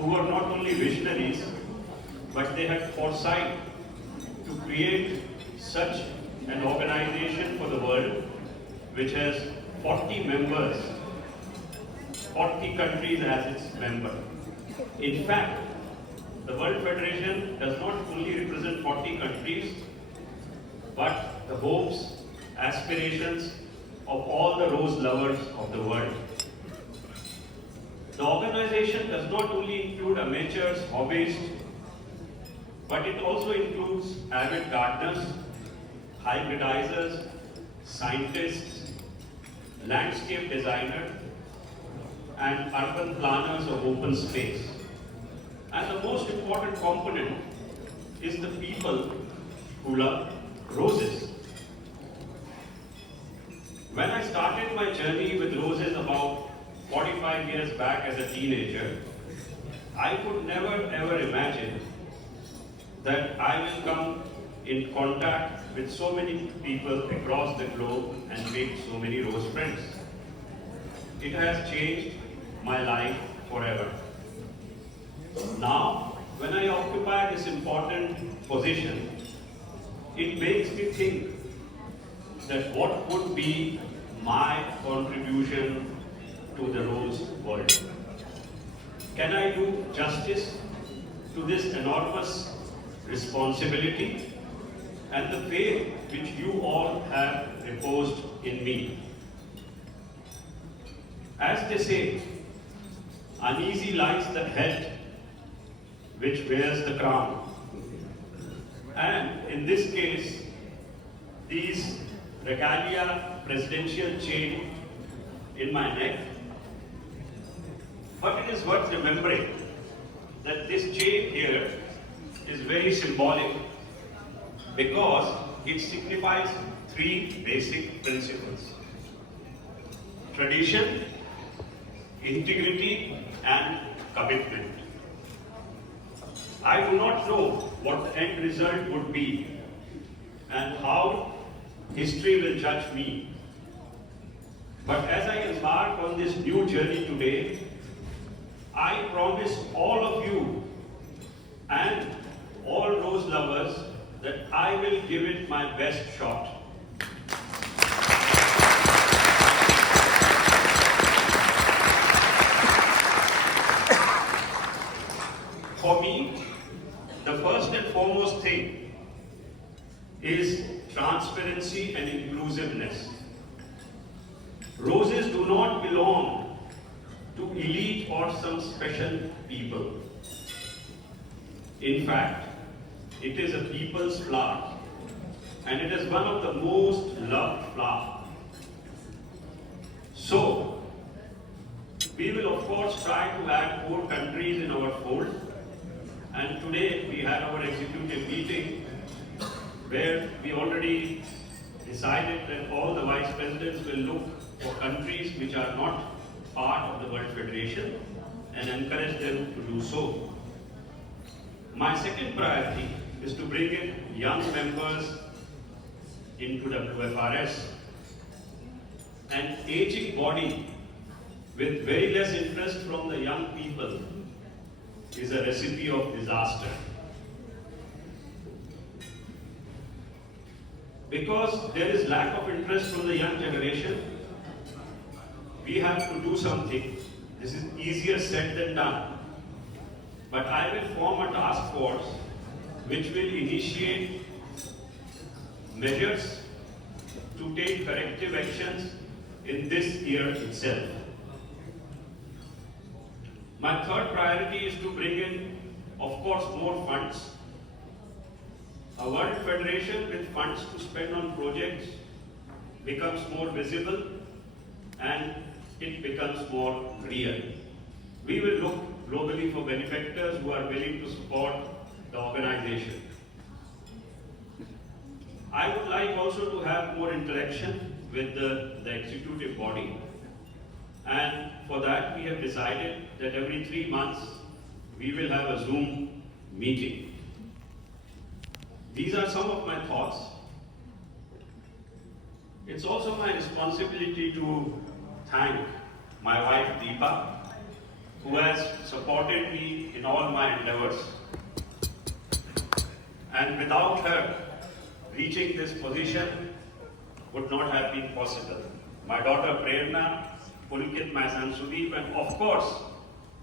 who were not only visionaries, but they had foresight to create such an organization for the world which has 40 members, 40 countries as its member. In fact, the World Federation does not only represent 40 countries, but the hopes, aspirations of all the rose lovers of the world. The organization does not only include amateurs, hobbyists, but it also includes avid gardeners, hybridizers, scientists, landscape designers, and urban planners of open space. And the most important component is the people who love roses. When I started my journey with roses about 45 years back as a teenager, I could never ever imagine that I will come in contact with so many people across the globe and make so many rose friends. It has changed my life forever. Now, when I occupy this important position, it makes me think that what would be my contribution to the rose world. Can I do justice to this enormous responsibility and the faith which you all have reposed in me? As they say, uneasy lies the head which wears the crown. And in this case, these regalia presidential chain in my neck. But it is worth remembering that this chain here is very symbolic because it signifies three basic principles: tradition, integrity, and commitment. I do not know what the end result would be and how history will judge me. But as I embark on this new journey today, I promise all of you and all rose lovers that I will give it my best shot. For me, the first and foremost thing is transparency and inclusiveness. Roses do not belong to elite or some special people. In fact, it is a people's flower, and it is one of the most loved flowers. So, we will of course try to add more countries in our fold, and today we had our executive meeting where we already decided that all the vice presidents will look for countries which are not part of the World Federation and encourage them to do so. My second priority is to bring in young members into WFRS. An aging body with very less interest from the young people is a recipe of disaster. Because there is lack of interest from the young generation, we have to do something. This is easier said than done. But I will form a task force which will initiate measures to take corrective actions in this year itself. My third priority is to bring in, of course, more funds. A World Federation with funds to spend on projects becomes more visible and it becomes more real. We will look globally for benefactors who are willing to support the organization. I would like also to have more interaction with the executive body, and for that we have decided that every 3 months we will have a Zoom meeting. These are some of my thoughts. It's also my responsibility to thank my wife Dipa who has supported me in all my endeavors. And without her, reaching this position would not have been possible. My daughter Prerna, Pulkit, my son Sudeep, and of course,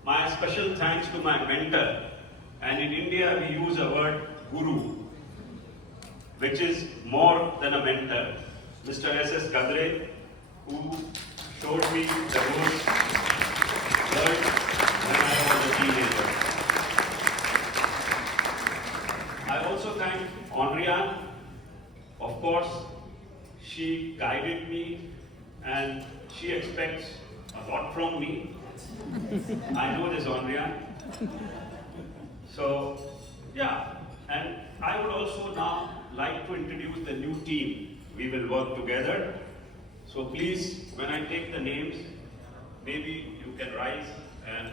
my special thanks to my mentor. And in India, we use a word guru, which is more than a mentor. Mr. S.S. Gadre, who showed me the road when I was a teenager. I also thank Henrianne. Of course, she guided me and she expects a lot from me. I know this, Henrianne. So, yeah, and I would also now like to introduce the new team. We will work together. So please, when I take the names, maybe you can rise and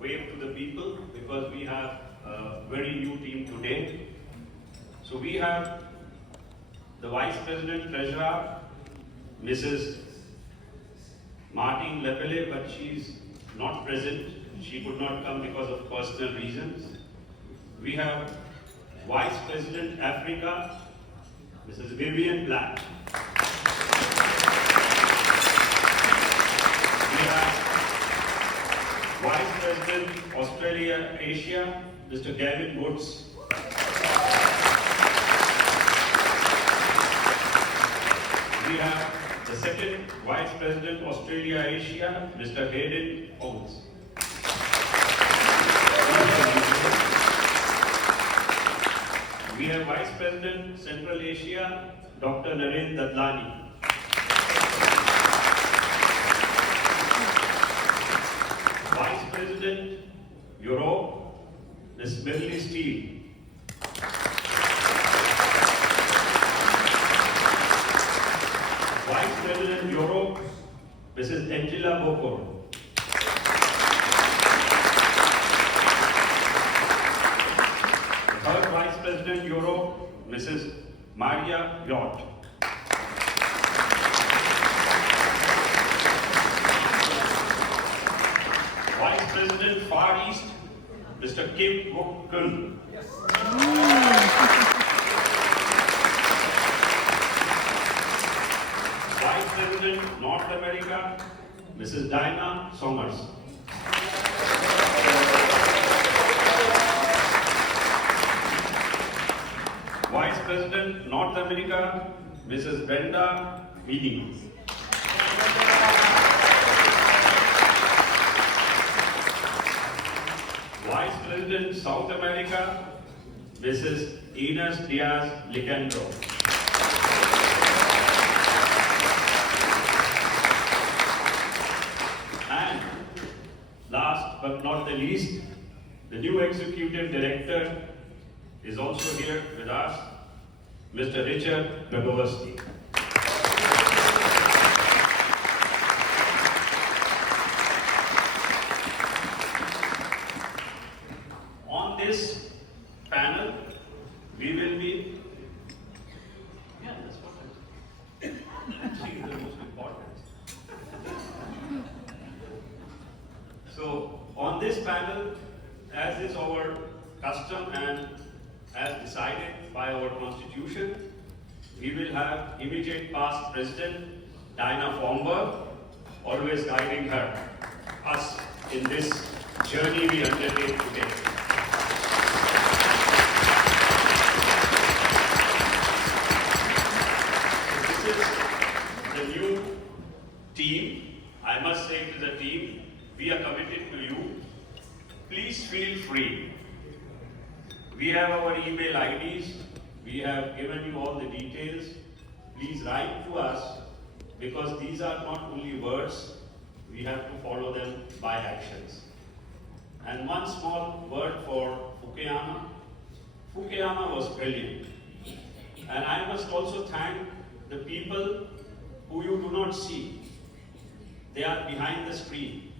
wave to the people because we have a very new team today. So we have the Vice President Treasurer, Mrs. Martin Lepele, but she's not present. She could not come because of personal reasons. We have Vice President Africa, Mrs. Vivian Black. We have Vice President Australia Asia, Mr. Gavin Woods. We have the second Vice President Australia Asia, Mr. Hayden Owens. We have Vice President Central Asia, Dr. Narendra Dadlani. Vice President Europe, Ms. Millie Steele. Vice President Europe, Mrs. Angela Bokor. Third Vice President Europe, Mrs. Maria Yacht. Vice President Far East, Mr. Kim Wook-kun. Vice President North America, Mrs. Diana Somers. Vice President North America, Mrs. Brenda Meading. Vice President South America, Mrs. Ines Diaz Licandro. And last but not the least, the new Executive Director is also here with us, Mr. Richard Begoversky. On this panel, we will be, that's what I think is the most important. So, on this panel, as is our custom and as decided by our constitution, we will have immediate past President Diana Fomberg, always guiding us in this journey we undertake today. So this is the new team. I must say to the team, we are committed to you. Please feel free. We have our email IDs. We have given you all the details. Please write to us because these are not only words, we have to follow them by actions. And one small word for Fukuyama. Fukuyama was brilliant. And I must also thank the people who you do not see. They are behind the screen.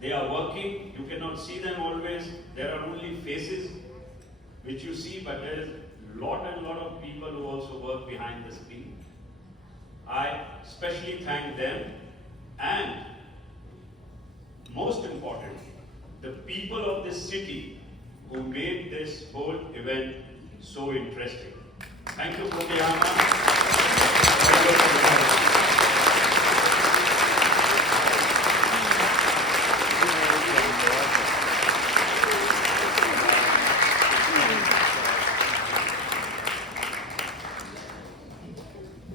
They are working. You cannot see them always. There are only faces which you see, but there is a lot of people who also work behind the screen. I especially thank them, and most important, the people of this city who made this whole event so interesting. Thank you, Fukuyama.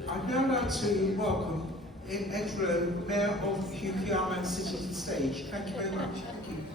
I'd now like to welcome in Edgelow, Mayor of Fukuyama, City to the stage. Thank you very much. Thank you.